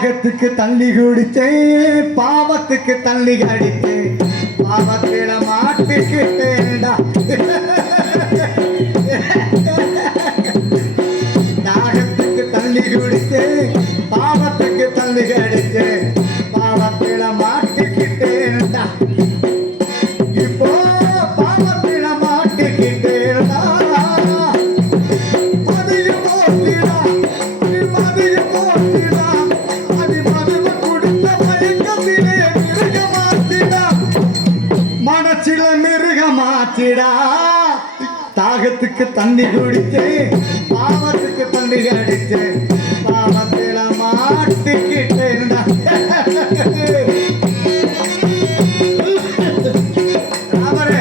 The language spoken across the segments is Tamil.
தாகத்துக்கு தள்ளி குடித்தேன் பாவத்துக்கு தள்ளி கடித்தேன் பாவத்தில மாட்டிக்கிட்டேன்டா. தாகத்துக்கு தள்ளி குடித்தேன் பாவத்துக்கு தள்ளி கடி மனசில மிருகமாச்சிடா தாகத்துக்கு தண்ணி குடித்து பாவத்துக்கு தண்ணி அடித்து பாவத்தில மாட்டிக்கிட்டேன்டா ராமரே.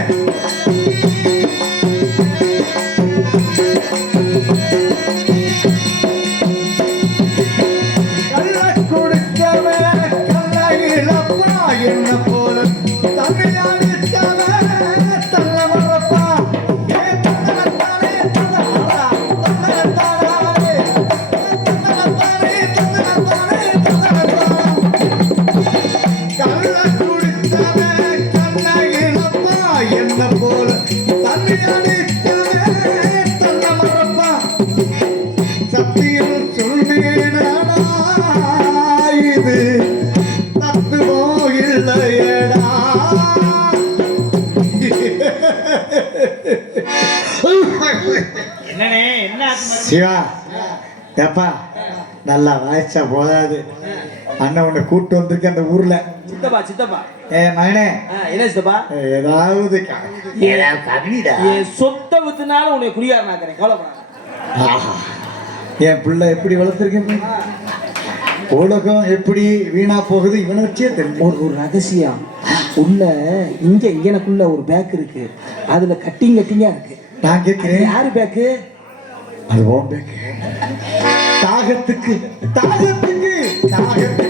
என்ன போல தமிழ்நாடு என்ன ஆத்மா சிவா ஏப்பா நல்லா வாய்ச்சா போதாது. அண்ணன் உன்னை கூட்டு வந்திருக்க அந்த ஊர்ல. சித்தப்பா சித்தப்பா. ஏ மகனே ஆ, என்ன சித்தப்பா? ஏதாவது ஏதாவது கவிடா என் சொத்தை வித்துனாலும் உன்னை குடியார நாக்கிறேன் கவலைப்படாத. என் பிள்ளை எப்படி வளர்த்துருக்கேன் உலகம் எப்படி வீணா போகுது இவனை வச்சே தெரிஞ்சு ஒரு ஒரு ரகசியம். உள்ள இங்க இங்கனக்குள்ள ஒரு பேக் இருக்கு. அதுல கட்டிங் கட்டிங்கா இருக்கு. நான் கேட்கிறேன். யாரு பேக்கு? அது ஓம்பேக்கு தாகத்துக்கு. தாகத்துக்கு. தாகத்துக்கு.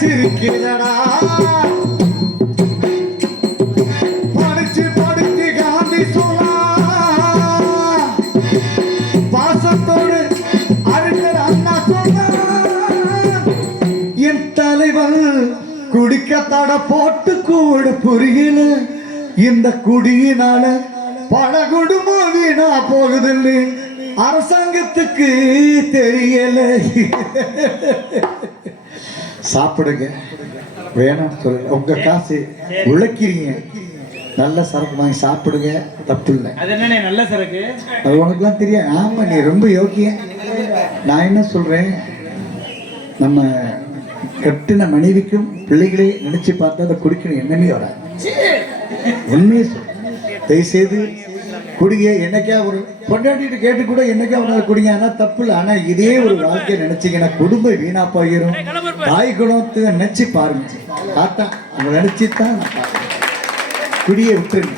சிரிக்கிறதா படிச்சு படிச்சு காந்தி சொல்லா பாசத்தோடு அறிஞர் அண்ணா சொன்னார் என் தலைவன் போட்டு கூடு புரியல. இந்த குடியினால பல குடும்பம் போகுதுன்னு அரசாங்கத்துக்கு தெரியல. சாப்பிடுங்க. வேணாம் சொல்ல உங்க காசு உழைக்கிறீங்க. நல்ல சரக்கு வாங்கி சாப்பிடுங்க. தப்பு இல்லை. நல்ல சரக்கு? அது உனக்குலாம் தெரியும். ஆமா நீ ரொம்ப யோக்கியம் நான் என்ன சொல்றேன்? நம்ம கட்டின மனைவிக்கும் பிள்ளைகளே நினைச்சு பார்த்தா அதை குடிக்கணும். என்னமே வராது. உண்மையை சொல் தயவுசெய்து குடிங்க என்னைக்கா ஒரு பொண்டாட்டிட்டு கேட்டு கூட என்னைக்கா ஒரு நாள் குடிங்க? ஆனா தப்பு இல்லை ஆனா இதே ஒரு வாழ்க்கையை நினைச்சீங்கன்னா குடும்பம் வீணா போயிடும் தாய் குணத்தை நினைச்சு பாருங்க. பார்த்தா அவங்க நினைச்சு தான் குடியை விட்டுருங்க.